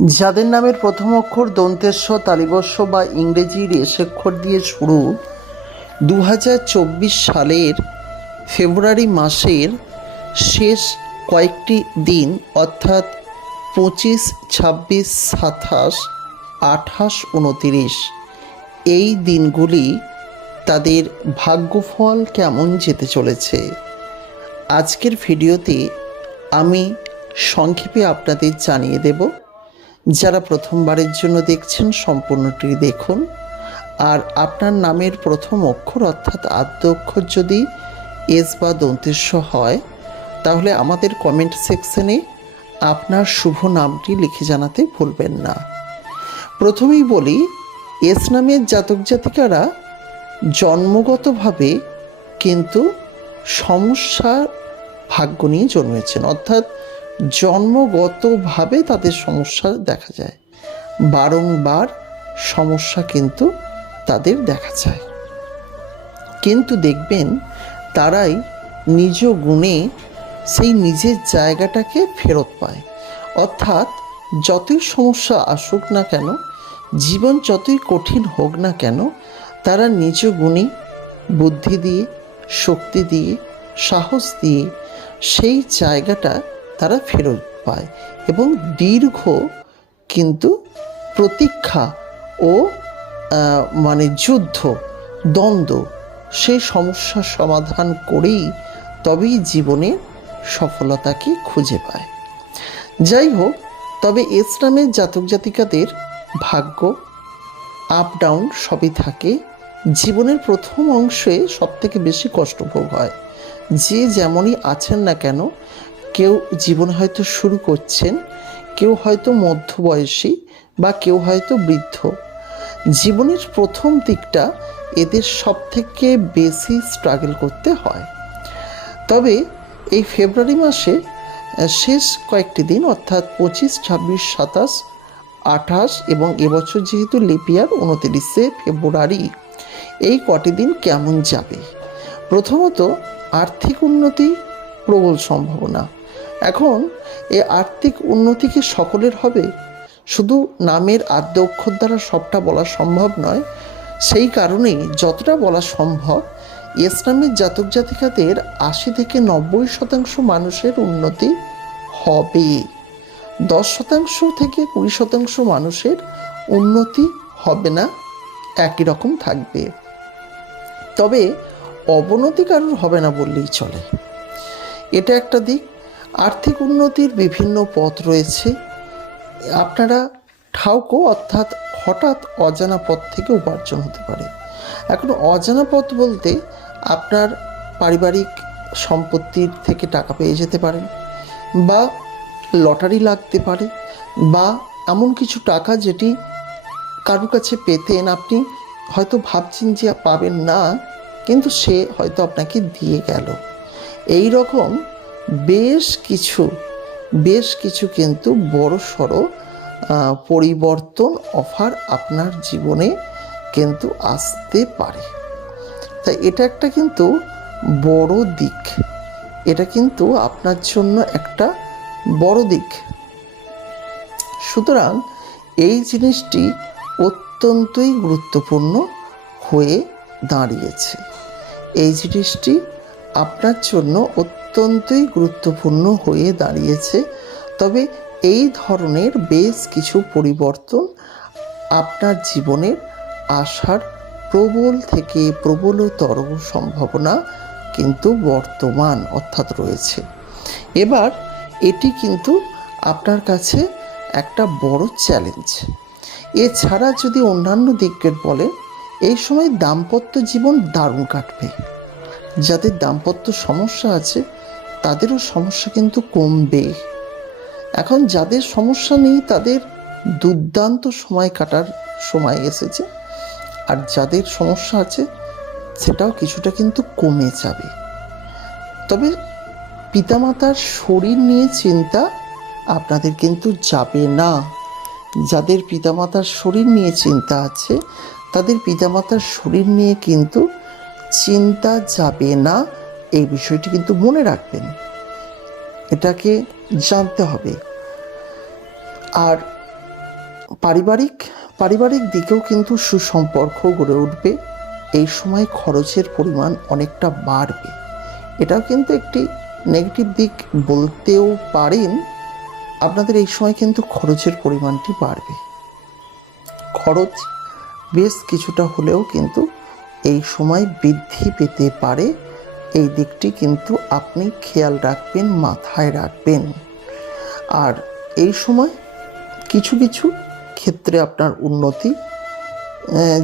যাদের নামের প্রথম অক্ষর দন্তেস্ব তালিবস্য বা ইংরেজি রেশাক্ষর দিয়ে শুরু দু হাজার চব্বিশ সালের ফেব্রুয়ারি মাসের শেষ কয়েকটি দিন, অর্থাৎ পঁচিশ, ছাব্বিশ, সাতাশ, আঠাশ, উনতিরিশ, এই দিনগুলি তাদের ভাগ্যফল কেমন যেতে চলেছে? আজকের ভিডিওতে আমি সংক্ষেপে আপনাদের জানিয়ে দেব যারা প্রথমবারের জন্য দেখছেন, সম্পূর্ণটি দেখুন। আর আপনার নামের প্রথম অক্ষর অর্থাৎ আদ্য অক্ষর যদি এস বা দন্তেস্ব হয়, তাহলে আমাদের কমেন্ট সেকশনে আপনার শুভ নামটি লিখে জানাতে ভুলবেন না। প্রথমেই বলি, এস নামের জাতক জাতিকারা জন্মগতভাবে কিন্তু সমস্যার ভাগ্য নিয়ে জন্মেছেন। অর্থাৎ জন্মগতভাবে তাদের সমস্যা দেখা যায়। বারংবার সমস্যা কিন্তু তাদের দেখা যায়। কিন্তু দেখবেন, তারাই নিজ গুণে সেই নিজের জায়গাটাকে ফেরত পায়। অর্থাৎ যতই সমস্যা আসুক না কেন, জীবন যতই কঠিন হোক না কেন, তারা নিজ গুণে বুদ্ধি দিয়ে, শক্তি দিয়ে, সাহস দিয়ে সেই জায়গাটা তারা ফেরত পায় এবং দীর্ঘ কিন্তু প্রতীক্ষা ও মানে যুদ্ধ, দ্বন্দ্ব সেই সমস্যার সমাধান করেই তবেই জীবনের সফলতাকে খুঁজে পায়। যাই হোক, তবে ইসলামের জাতক জাতিকাদের ভাগ্য আপ ডাউন সবই থাকে। জীবনের প্রথম অংশে সবথেকে বেশি কষ্টভোগ হয়। যে যেমনই আছেন না কেন কেউ জীবন হয়তো শুরু করছেন, কেউ হয়তো মধ্যবয়সী বা কেউ হয়তো বৃদ্ধ। জীবনের প্রথম দিকটা এদের সব থেকে বেশি স্ট্রাগল করতে হয়। তবে এই ফেব্রুয়ারি মাসে শেষ কয়েকটি দিন, অর্থাৎ পঁচিশ, ছাব্বিশ, সাতাশ, আঠাশ এবং এবছর যেহেতু লিপিয়ার উনতিরিশে ফেব্রুয়ারি, এই কটি দিন কেমন যাবে? প্রথমত, আর্থিক উন্নতি প্রবল সম্ভাবনা। এখন এই আর্থিক উন্নতি কি সকলের হবে? শুধু নামের আদ্য অক্ষর দ্বারা সবটা বলা সম্ভব নয়, সেই কারণেই যতটা বলা সম্ভব, ইসলামের জাতক জাতিকাদের আশি থেকে নব্বই শতাংশ মানুষের উন্নতি হবে। দশ শতাংশ থেকে কুড়ি শতাংশ মানুষের উন্নতি হবে না, একই রকম থাকবে। তবে অবনতি কারোর হবে না বললেই চলে। এটা একটা দিক। আর্থিক উন্নতির বিভিন্ন পথ রয়েছে। আপনারা ঠাউকো অর্থাৎ হঠাৎ অজানা পথ থেকে উপার্জন হতে পারে। এখন অজানা পথ বলতে আপনার পারিবারিক সম্পত্তির থেকে টাকা পেয়ে যেতে পারেন বা লটারি লাগতে পারে বা এমন কিছু টাকা যেটি কারোর কাছে পেতেন আপনি হয়তো ভাবছেন যে পাবেন না, কিন্তু সে হয়তো আপনাকে দিয়ে গেল। এই রকম বেশ কিছু বেশ কিছু কিন্তু বড় সড়ো পরিবর্তন অফার আপনার জীবনে কিন্তু আসতে পারে। তাই এটা একটা কিন্তু বড় দিক। এটা কিন্তু আপনার জন্য একটা বড় দিক। সুতরাং এই জিনিসটি অত্যন্তই গুরুত্বপূর্ণ হয়ে দাঁড়িয়েছে। এই জিনিসটি আপনার জন্য অত্যন্তই গুরুত্বপূর্ণ হয়ে দাঁড়িয়েছে। তবে এই ধরনের বেশ কিছু পরিবর্তন আপনার জীবনের আসার প্রবল থেকে প্রবলতর সম্ভাবনা কিন্তু বর্তমান অর্থাৎ রয়েছে। এবার এটি কিন্তু আপনার কাছে একটা বড় চ্যালেঞ্জ। এছাড়া যদি অন্যান্য দিকের বলেন, এই সময় দাম্পত্য জীবন দারুণ কাটবে। যাদের দাম্পত্য সমস্যা আছে তাদেরও সমস্যা কিন্তু কমবে। এখন যাদের সমস্যা নেই, তাদের দুর্দান্ত সময় কাটার সময় এসেছে। আর যাদের সমস্যা আছে, সেটাও কিছুটা কিন্তু কমে যাবে। তবে পিতামাতার শরীর নিয়ে চিন্তা আপনাদের কিন্তু যাবে না। যাদের পিতামাতার শরীর নিয়ে চিন্তা আছে, তাদের পিতামাতার শরীর নিয়ে কিন্তু চিন্তা যাবে না। এই বিষয়টি কিন্তু মনে রাখবেন। এটাকে জানতে হবে। আর পারিবারিক পারিবারিক দিকেও কিন্তু সুসম্পর্ক গড়ে উঠবে। এই সময় খরচের পরিমাণ অনেকটা বাড়বে। এটাও কিন্তু একটি নেগেটিভ দিক বলতেও পারেন, আপনাদের এই সময় কিন্তু খরচের পরিমাণটি বাড়বে। খরচ বেশ কিছুটা হলেও কিন্তু এই সময় বৃদ্ধি পেতে পারে। এই দিকটি কিন্তু আপনি খেয়াল রাখবেন, মাথায় রাখবেন। আর এই সময় কিছু কিছু ক্ষেত্রে আপনার উন্নতি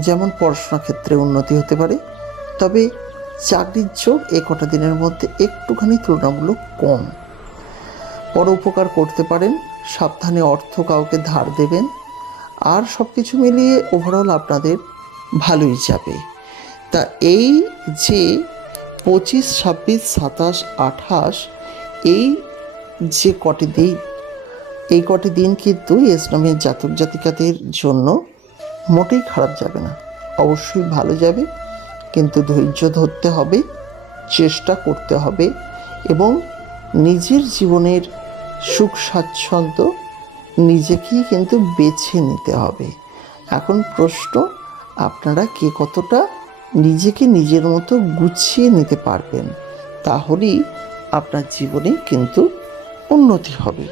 যেমন পড়াশোনা ক্ষেত্রে উন্নতি হতে পারে। তবে চাকরির যোগ এ কটা দিনের মধ্যে একটুখানি তুলনামূলক কম। পরোপকার করতে পারেন, সাবধানে অর্থ কাউকে ধার দেবেন, আর সব কিছু মিলিয়ে ওভারঅল আপনাদের ভালোই যাবে। তা এই যে পঁচিশ, ছাব্বিশ, সাতাশ, আঠাশ, এই যে কটি দিন, এই কটি দিন কিন্তু ইসলামের জাতক জাতিকাদের জন্য মোটেই খারাপ যাবে না। অবশ্যই ভালো যাবে, কিন্তু ধৈর্য ধরতে হবে, চেষ্টা করতে হবে এবং নিজের জীবনের সুখ স্বাচ্ছন্দ্য নিজেকেই কিন্তু বেছে নিতে হবে। এখন প্রশ্ন, আপনারা কে কতটা নিজেকে নিজের মতো গুছিয়ে নিতে পারবেন, তাহলেই আপনার জীবনে কিন্তু উন্নতি হবে।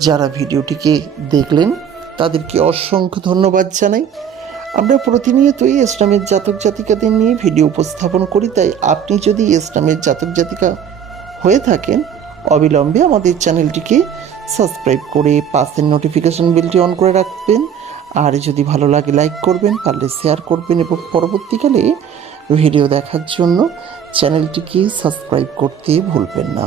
যারা ভিডিওটিকে দেখলেন, তাদেরকে অসংখ্য ধন্যবাদ জানাই। আমরা প্রতিনিয়তই ইসলামের জাতক জাতিকাদের নিয়ে ভিডিও উপস্থাপন করি, তাই আপনি যদি ইসলামের জাতক জাতিকা হয়ে থাকেন, অবিলম্বে আমাদের চ্যানেলটিকে সাবস্ক্রাইব করে পাশের নোটিফিকেশন বেলটি অন করে রাখবেন। আর যদি ভালো লাগে লাইক করবেন পারলে শেয়ার করবেন এবং পরবর্তীকালে ভিডিও দেখার জন্য চ্যানেলটিকে সাবস্ক্রাইব করতে ভুলবেন না।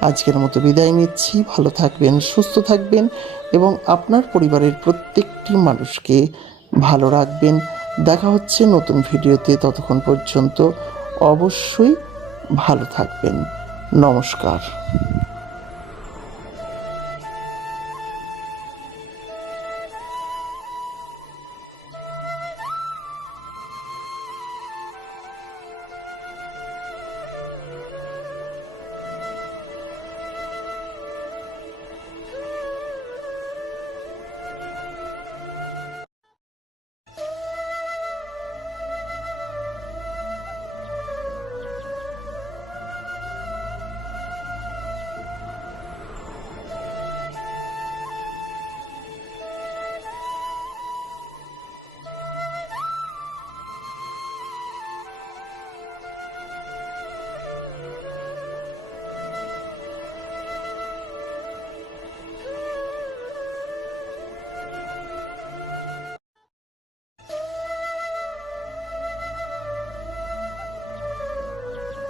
আজকের মতো বিদায় নিচ্ছি। ভালো থাকবেন, সুস্থ থাকবেন এবং আপনার পরিবারের প্রত্যেকটি মানুষকে ভালো রাখবেন। দেখা হচ্ছে নতুন ভিডিওতে ততক্ষণ পর্যন্ত অবশ্যই ভালো থাকবেন। নমস্কার।